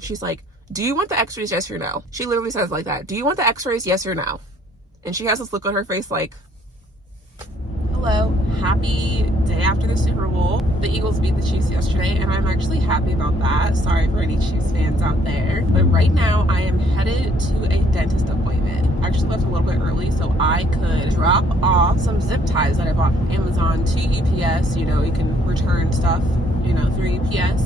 She's like, do you want the x-rays, yes or no? She literally says like that. Do you want the x-rays, yes or no? And she has this look on her face like, hello, happy day after the Super Bowl. The Eagles beat the Chiefs yesterday, and I'm actually happy about that. Sorry for any Chiefs fans out there. But right now, I am headed to a dentist appointment. I actually left a little bit early so I could drop off some zip ties that I bought from Amazon to UPS. You know, you can return stuff, you know, through UPS.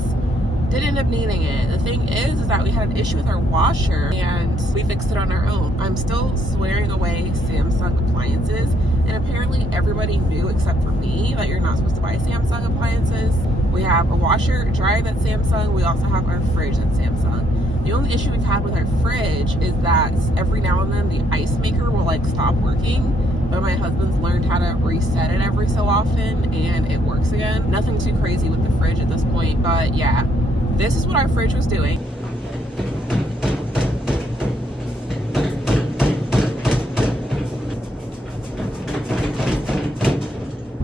Didn't end up needing it. The thing is that we had an issue with our washer and we fixed it on our own. I'm still swearing away Samsung appliances, and apparently everybody knew except for me that you're not supposed to buy Samsung appliances. We have a washer, dryer that's Samsung. We also have our fridge that's Samsung. The only issue we've had with our fridge is that every now and then the ice maker will like stop working, but my husband's learned how to reset it every so often and it works again. Nothing too crazy with the fridge at this point, but yeah. This is what our fridge was doing.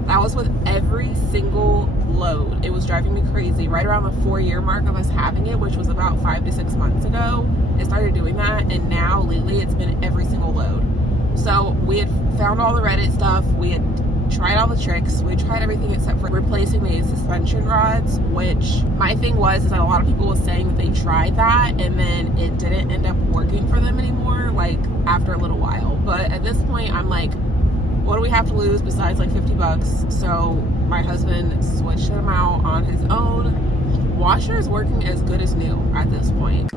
That was with every single load. It was driving me crazy. Right around the 4-year mark of us having it, which was about 5 to 6 months ago, it started doing that, and now lately it's been every single load. So we had found all the Reddit stuff. We had tried all the tricks. We tried everything except for replacing the suspension rods, which my thing was is that a lot of people were saying that they tried that and then it didn't end up working for them anymore, like after a little while. But at this point I'm like, what do we have to lose besides like 50 bucks? So my husband switched them out on his own. Washer is working as good as new at this point.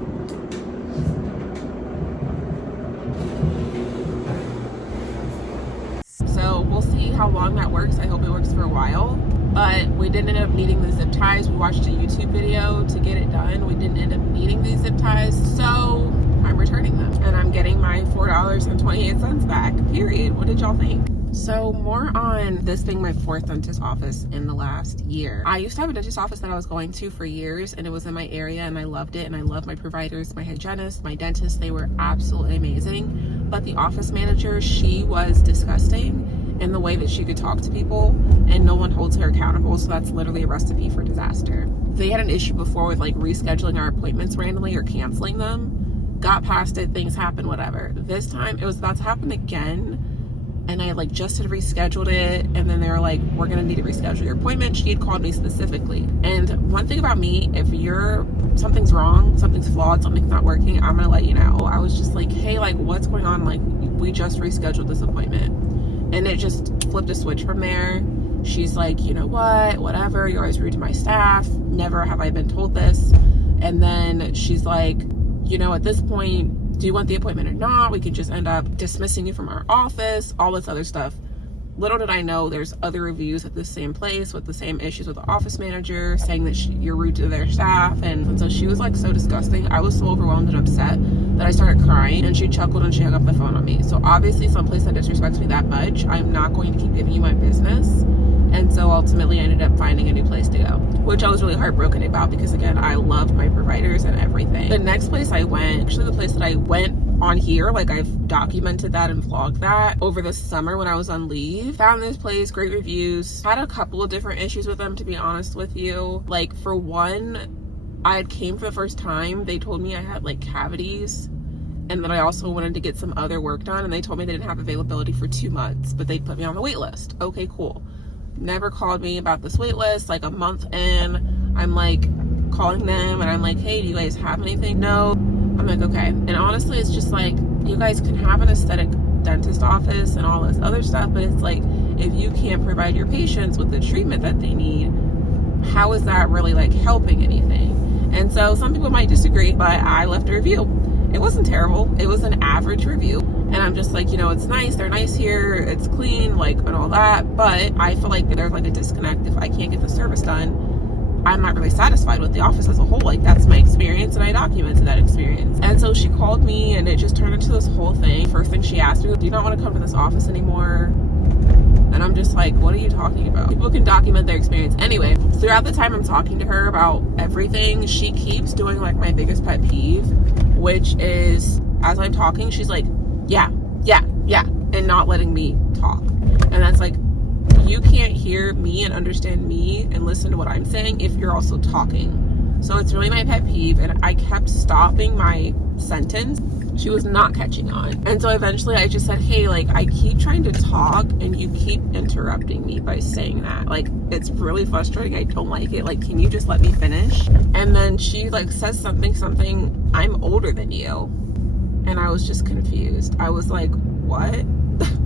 So we'll see how long that works. I hope it works for a while. But we didn't end up needing the zip ties. We watched a YouTube video to get it done. We didn't end up needing these zip ties. So I'm returning them. And I'm getting my $4.28 back. Period. What did y'all think? So more on this being my 4th dentist office in the last year. I used to have a dentist office that I was going to for years, and it was in my area, and I loved it, and I love my providers, my hygienists, my dentists. They were absolutely amazing. But the office manager, she was disgusting in the way that she could talk to people, and no one holds her accountable. So that's literally a recipe for disaster. They had an issue before with like rescheduling our appointments randomly or canceling them. Got past it, things happen, whatever. This time it was about to happen again. And I like just had rescheduled it, and then they were like, we're gonna need to reschedule your appointment. She had called me specifically. And one thing about me, if something's wrong, something's flawed, something's not working, I'm gonna let you know. I was just like, hey, like what's going on? Like we just rescheduled this appointment. And it just flipped a switch from there. She's like, you know what, whatever, you're always rude to my staff. Never have I been told this. And then she's like, you know, at this point, do you want the appointment or not? We could just end up dismissing you from our office, all this other stuff. Little did I know there's other reviews at the same place with the same issues with the office manager saying that you're rude to their staff. And so she was like so disgusting. I was so overwhelmed and upset that I started crying, and she chuckled and she hung up the phone on me. So obviously someplace that disrespects me that much, I'm not going to keep giving you my business. And so ultimately I ended up finding a new place to go, which I was really heartbroken about because again, I loved my providers and everything. The next place I went, actually the place that I went on here, like I've documented that and vlogged that over the summer when I was on leave. Found this place, great reviews. Had a couple of different issues with them, to be honest with you. Like for one, I had came for the first time. They told me I had like cavities and that I also wanted to get some other work done, and they told me they didn't have availability for 2 months, but they put me on the wait list. Okay, cool. Never called me about this wait list. Like a month in, I'm like calling them and I'm like, hey, do you guys have anything? No. I'm like, okay. And honestly, it's just like, you guys can have an aesthetic dentist office and all this other stuff, but it's like, if you can't provide your patients with the treatment that they need, how is that really like helping anything? And so some people might disagree, but I left a review. It wasn't terrible. It was an average review. And I'm just like, you know, it's nice. They're nice here. It's clean, like, and all that. But I feel like there's like a disconnect. If I can't get the service done, I'm not really satisfied with the office as a whole. Like, that's my experience, and I documented that experience. And so she called me, and it just turned into this whole thing. First thing she asked me, do you not want to come to this office anymore? And I'm just like, what are you talking about? People can document their experience. Anyway, throughout the time I'm talking to her about everything, she keeps doing like my biggest pet peeve, which is as I'm talking, she's like, yeah, and not letting me talk. And that's like, you can't hear me and understand me and listen to what I'm saying if you're also talking. So it's really my pet peeve, and I kept stopping my sentence. She was not catching on. And so eventually I just said, hey, like, I keep trying to talk and you keep interrupting me by saying that. Like, it's really frustrating. I don't like it. Like, can you just let me finish? And then she like says something, I'm older than you. And I was just confused. I was like, what?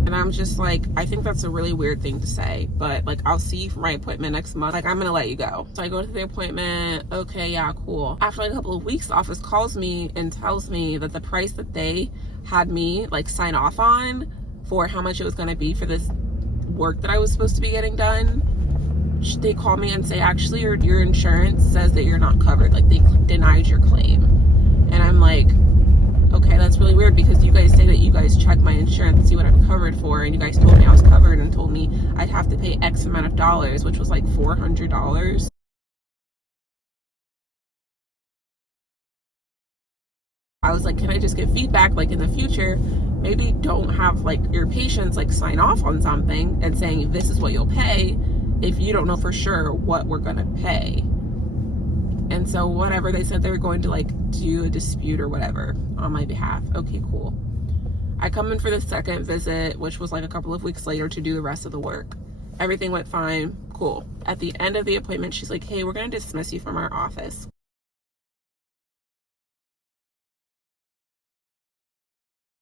And I'm just like, I think that's a really weird thing to say, but like, I'll see you for my appointment next month. Like, I'm gonna let you go. So I go to the appointment. Okay, yeah, cool. After like a couple of weeks, the office calls me and tells me that the price that they had me like sign off on for how much it was gonna be for this work that I was supposed to be getting done, they call me and say, actually, your insurance says that you're not covered. Like, they denied your claim. And I'm like, okay, that's really weird, because you guys say that you guys check my insurance and see what I'm covered for, and you guys told me I was covered and told me I'd have to pay X amount of dollars, which was like $400. I was like, can I just get feedback, like, in the future, maybe don't have like your patients like sign off on something and saying this is what you'll pay if you don't know for sure what we're gonna pay. And so whatever, they said they were going to like do a dispute or whatever on my behalf. Okay, cool. I come in for the second visit, which was like a couple of weeks later, to do the rest of the work. Everything went fine, cool. At the end of the appointment, she's like, hey, we're gonna dismiss you from our office.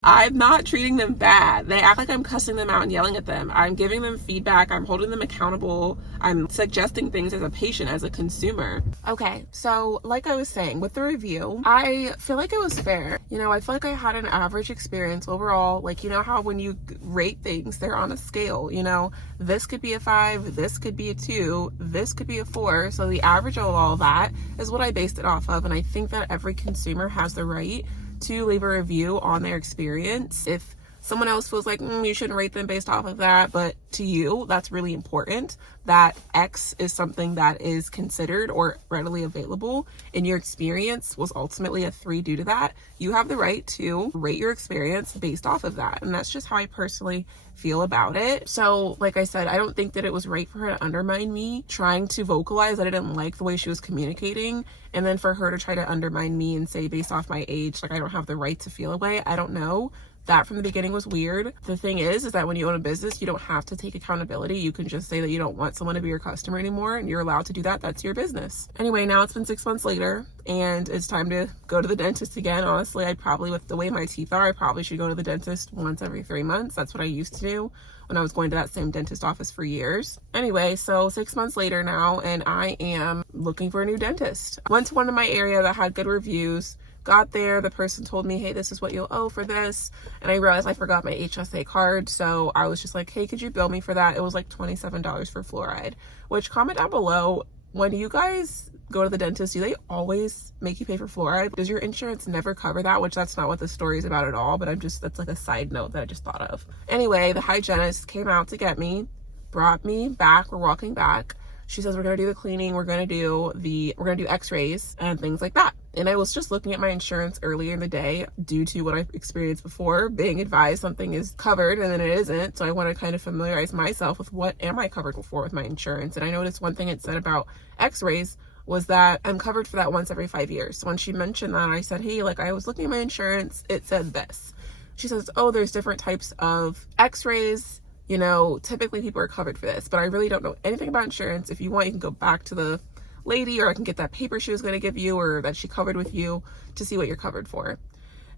I'm not treating them bad. They act like I'm cussing them out and yelling at them. I'm giving them feedback. I'm holding them accountable. I'm suggesting things as a patient, as a consumer. Okay, so like I was saying, with the review, I feel like it was fair. You know, I feel like I had an average experience overall. Like, you know how when you rate things, they're on a scale, you know, this could be a 5, this could be a 2, this could be a 4. So the average of all that is what I based it off of. And I think that every consumer has the right to leave a review on their experience. If someone else feels like you shouldn't rate them based off of that, but to you, that's really important, that X is something that is considered or readily available, and your experience was ultimately a 3 due to that, you have the right to rate your experience based off of that. And that's just how I personally feel about it. So like I said, I don't think that it was right for her to undermine me, trying to vocalize that I didn't like the way she was communicating, and then for her to try to undermine me and say based off my age, like I don't have the right to feel a way. I don't know. That from the beginning was weird. The thing is that when you own a business, you don't have to take accountability. You can just say that you don't want someone to be your customer anymore, and you're allowed to do that. That's your business. Anyway, now it's been 6 months later, and it's time to go to the dentist again. Honestly, I'd probably, with the way my teeth are, I probably should go to the dentist once every 3 months. That's what I used to do when I was going to that same dentist office for years. Anyway, so 6 months later now, and I am looking for a new dentist. Went to one in my area that had good reviews. Got there, the person told me, hey, this is what you'll owe for this. And I realized I forgot my HSA card. So I was just like, hey, could you bill me for that? It was like $27 for fluoride, which, comment down below, when you guys go to the dentist, do they always make you pay for fluoride? Does your insurance never cover that? Which that's not what the story is about at all, but that's like a side note that I just thought of. Anyway, the hygienist came out to get me, brought me back. We're walking back. She says, we're going to do the cleaning. We're going to do x-rays and things like that. And I was just looking at my insurance earlier in the day due to what I've experienced before, being advised something is covered and then it isn't. So I want to kind of familiarize myself with what am I covered for with my insurance. And I noticed one thing it said about x-rays was that I'm covered for that once every 5 years. So when she mentioned that, I said, hey, like, I was looking at my insurance, it said this. She says, oh, there's different types of x-rays. You know, typically people are covered for this, but I really don't know anything about insurance. If you want, you can go back to the lady, or I can get that paper she was going to give you or that she covered with you to see what you're covered for.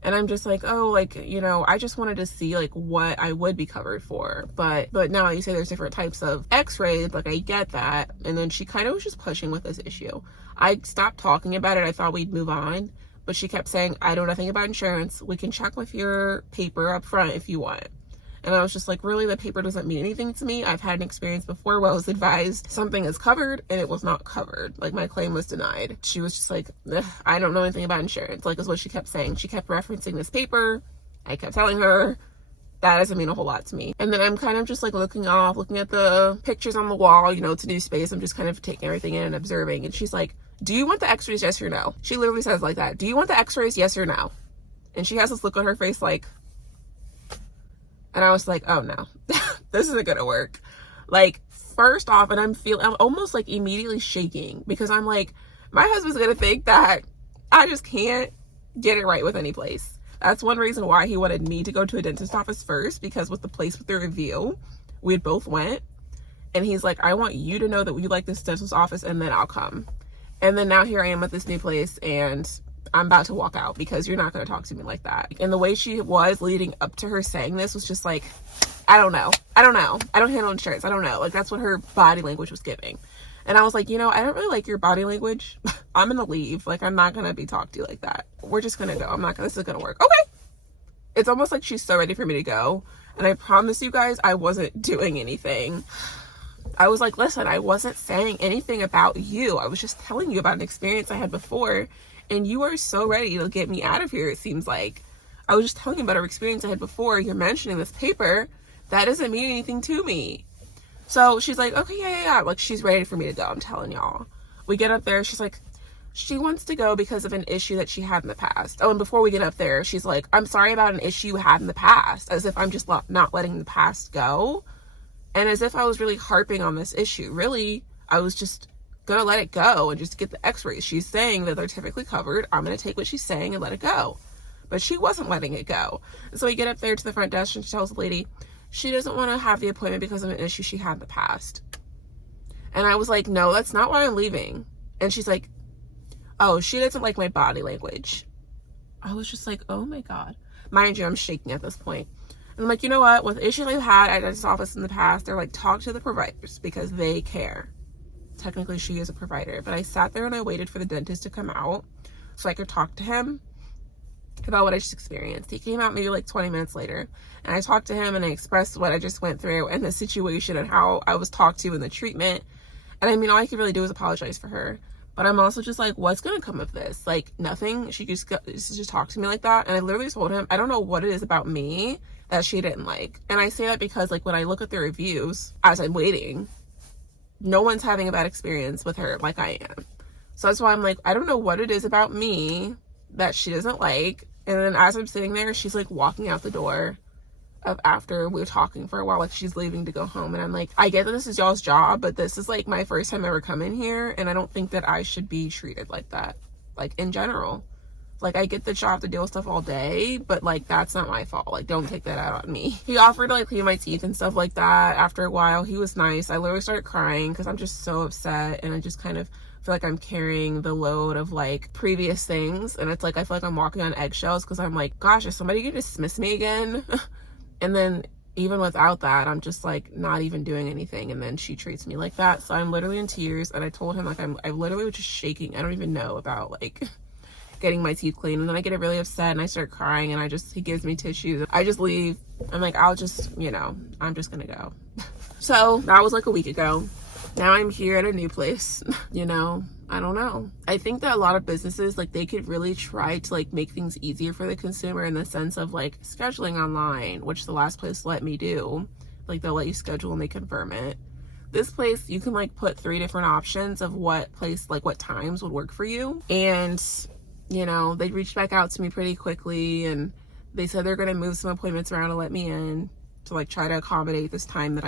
And I'm just like, oh, like, you know, I just wanted to see like what I would be covered for. But now you say there's different types of x-rays, like I get that. And then she kind of was just pushing with this issue. I stopped talking about it. I thought we'd move on, but she kept saying, I know nothing about insurance. We can check with your paper up front if you want. And I was just like, really, the paper doesn't mean anything to me. I've had an experience before where I was advised something is covered and it was not covered. Like, my claim was denied. She was just like, I don't know anything about insurance, like, is what she kept saying. She kept referencing this paper. I kept telling her that doesn't mean a whole lot to me. And then I'm kind of just like looking at the pictures on the wall, you know, to do space. I'm just kind of taking everything in and observing. And she's like, do you want the x-rays, yes or no? She literally says like that. Do you want the x-rays, yes or no? And she has this look on her face like, and I was like, oh no, this isn't gonna work. Like, first off, and I'm almost like immediately shaking because I'm like, My husband's gonna think that I just can't get it right with any place. That's one reason why he wanted me to go to a dentist office first, because with the place with the review, we had both went, and he's like, I want you to know that we like this dentist office, and then I'll come. And then now here I am at this new place, and I'm about to walk out because you're not going to talk to me like that. And the way she was leading up to her saying this was just like, I don't know. I don't handle insurance. I don't know. Like, that's what her body language was giving. And I was like, you know, I don't really like your body language. I'm going to leave. Like, I'm not going to be talked to like that. We're just going to go. This is going to work. Okay. It's almost like she's so ready for me to go. And I promise you guys, I wasn't doing anything. I was like, listen, I wasn't saying anything about you. I was just telling you about an experience I had before. And you are so ready to get me out of here, it seems like. I was just telling you about an experience I had before. You're mentioning this paper. That doesn't mean anything to me. So she's like, okay, yeah. Like, she's ready for me to go. I'm telling y'all. We get up there. She's like, she wants to go because of an issue that she had in the past. Oh, and before we get up there, she's like, I'm sorry about an issue you had in the past. As if I'm just not letting the past go. And as if I was really harping on this issue. Really, I was just gonna let it go and just get the x-rays. She's saying that they're typically covered. I'm gonna take what she's saying and let it go. But she wasn't letting it go. And so we get up there to the front desk and she tells the lady she doesn't want to have the appointment because of an issue she had in the past. And I was like, no, that's not why I'm leaving. And she's like, oh, she doesn't like my body language. I was just like, oh my God. Mind you, I'm shaking at this point. And I'm like, you know what? With issues I've had at this office in the past, they're like, talk to the providers because they care. Technically, she is a provider. But I sat there and I waited for the dentist to come out so I could talk to him about what I just experienced. He came out maybe like 20 minutes later. And I talked to him and I expressed what I just went through and the situation and how I was talked to in the treatment. And I mean, all I could really do is apologize for her. But I'm also just like, what's going to come of this? Like, nothing. She just talked to me like that. And I literally told him, I don't know what it is about me that she didn't like. And I say that because, like, when I look at the reviews as I'm waiting, no one's having a bad experience with her like I am. So that's why I'm like, I don't know what it is about me that she doesn't like. And then as I'm sitting there, she's like walking out the door of after we were talking for a while, like she's leaving to go home. And I'm like, I get that this is y'all's job, but this is like my first time ever coming here. And I don't think that I should be treated like that, like in general. Like, I get that y'all have to deal with stuff all day, but like, that's not my fault. Like, don't take that out on me. He offered to like clean my teeth and stuff like that. After a while, he was nice. I literally started crying because I'm just so upset. And I just kind of feel like I'm carrying the load of like previous things. And it's like, I feel like I'm walking on eggshells because I'm like, gosh, is somebody gonna dismiss me again? And then even without that, I'm just like not even doing anything. And then she treats me like that. So I'm literally in tears. And I told him like, I literally was just shaking. I don't even know about like getting my teeth cleaned. And then I get really upset and I start crying and he gives me tissues. I just leave. I'm like, I'll just, I'm just gonna go. So that was like a week ago. Now I'm here at a new place. I don't know. I think that a lot of businesses, like, they could really try to like make things easier for the consumer in the sense of like scheduling online, which the last place let me do. Like, they'll let you schedule and they confirm it. This place, you can like put 3 different options of what times would work for you. And they reached back out to me pretty quickly and they said they're going to move some appointments around to let me in to like try to accommodate this time that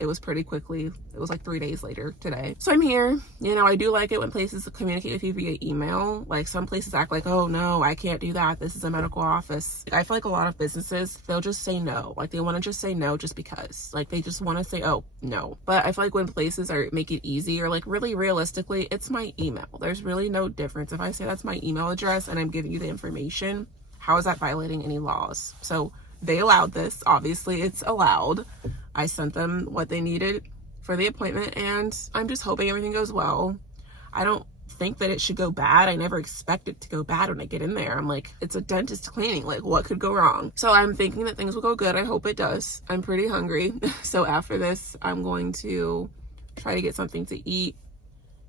it was pretty quickly. It was like 3 days later today. So I'm here. I do like it when places communicate with you via email. Like, some places act like, oh no, I can't do that. This is a medical office. I feel like a lot of businesses, they'll just say no. Like, they want to just say no just because. Like, they just want to say, oh, no. But I feel like when places make it easy, or like really realistically, it's my email. There's really no difference. If I say that's my email address and I'm giving you the information, how is that violating any laws? So they allowed this. Obviously, it's allowed. I sent them what they needed for the appointment, and I'm just hoping everything goes well. I don't think that it should go bad. I never expect it to go bad when I get in there. I'm like, it's a dentist cleaning. Like, what could go wrong? So I'm thinking that things will go good. I hope it does. I'm pretty hungry. So after this, I'm going to try to get something to eat.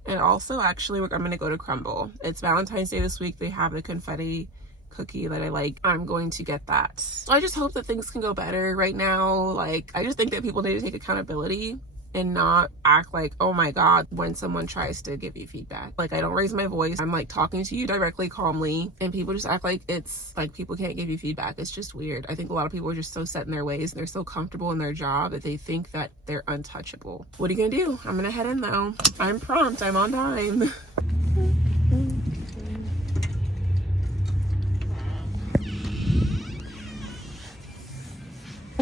And also, actually, I'm going to go to Crumble. It's Valentine's Day this week. They have the confetti cookie that I like. I'm going to get that. So I just hope that things can go better right now. Like, I just think that people need to take accountability and not act like, oh my God, when someone tries to give you feedback. Like, I don't raise my voice. I'm like talking to you directly, calmly, and people just act like it's like people can't give you feedback. It's just weird. I think a lot of people are just so set in their ways and they're so comfortable in their job that they think that they're untouchable. What are you gonna do? I'm gonna head in though. I'm prompt. I'm on time.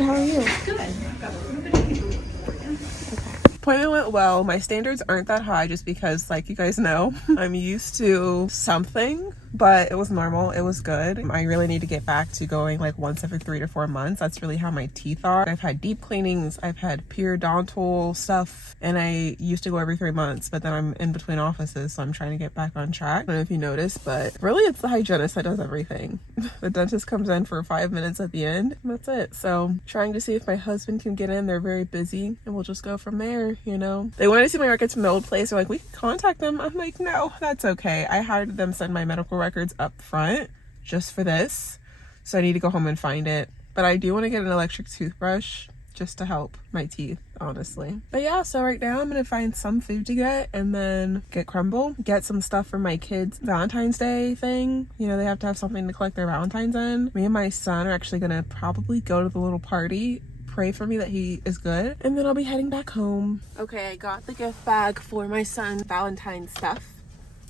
How are you? Good. I've got a little bit of paperwork for you. Appointment went well. My standards aren't that high just because, like you guys know, I'm used to something, but it was normal. It was good. I really need to get back to going like once every 3 to 4 months. That's really how my teeth are. I've had deep cleanings, I've had periodontal stuff, and I used to go every 3 months, but then I'm in between offices, so I'm trying to get back on track. I don't know if you noticed, but really it's the hygienist that does everything. The dentist comes in for 5 minutes at the end, and that's it. So trying to see if my husband can get in. They're very busy, and we'll just go from there, you know. They wanted to see my records from the old place. They're like, we can contact them. I'm like, no, that's okay. I had them send my medical records up front just for this, so I need to go home and find it. But I do want to get an electric toothbrush just to help my teeth, honestly. But yeah, so right now I'm gonna find some food to get and then get Crumble, get some stuff for my kids' Valentine's Day thing. You know, they have to have something to collect their Valentines in. Me and my son are actually gonna probably go to the little party. Pray for me that he is good, and then I'll be heading back home. Okay, I got the gift bag for my son's Valentine's stuff.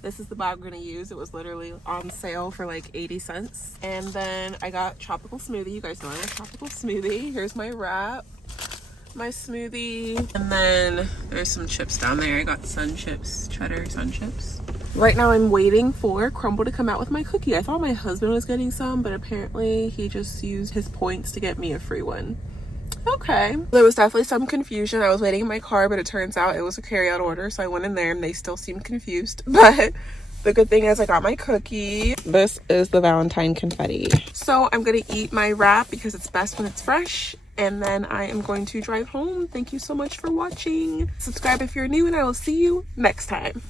This is the bag we're gonna use. It was literally on sale for like 80 cents. And then I got tropical smoothie. You guys know I love tropical smoothie. Here's my wrap, my smoothie, and then there's some chips down there. I got sun chips, cheddar sun chips. Right now I'm waiting for Crumble to come out with my cookie. I thought my husband was getting some, but apparently he just used his points to get me a free one. Okay. There was definitely some confusion. I was waiting in my car, but it turns out it was a carry-out order, so I went in there and they still seemed confused. But the good thing is I got my cookie. This is the Valentine confetti. So I'm gonna eat my wrap because it's best when it's fresh, and then I am going to drive home. Thank you so much for watching. Subscribe if you're new, and I will see you next time.